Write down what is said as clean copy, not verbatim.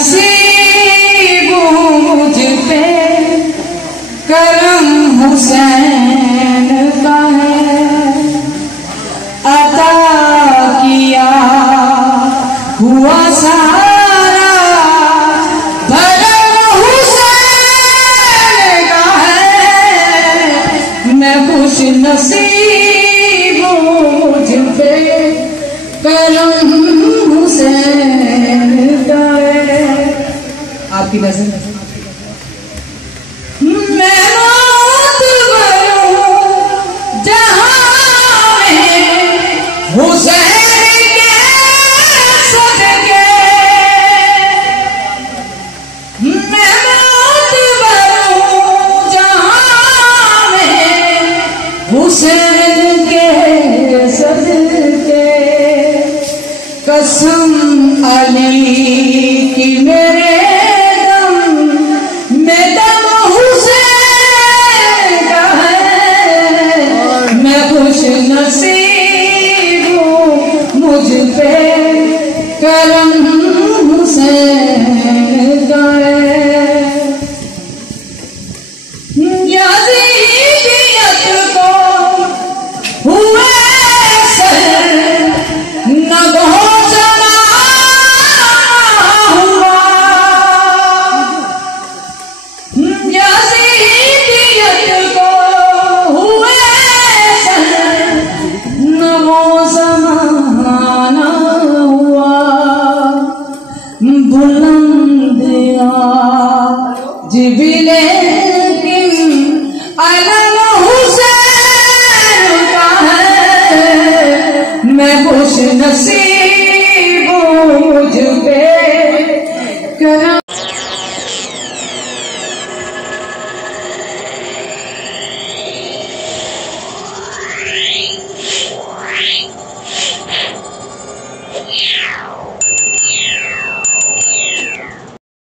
नसीब मुझ पे करम हुसैन का है, अता किया हुआ सारा भरम हुसैन का है। मैं खुश नसीब मुझ पे करम हुसैन का है। आपकी नजर मैं मौत मरूं जहां में हुसैन के सदके, मैं मौत मरूं जहां में हुसैन के सदके। कसम अली की मेरे दम में दम हुसैन का है। मैं खुश नसीब हूँ मुझ पे करम हुसैन का है। याज़ीदियत को हुए सर न जिबिले अलम हुसैन का है। मैं खुश नसीब मुझ पे करम।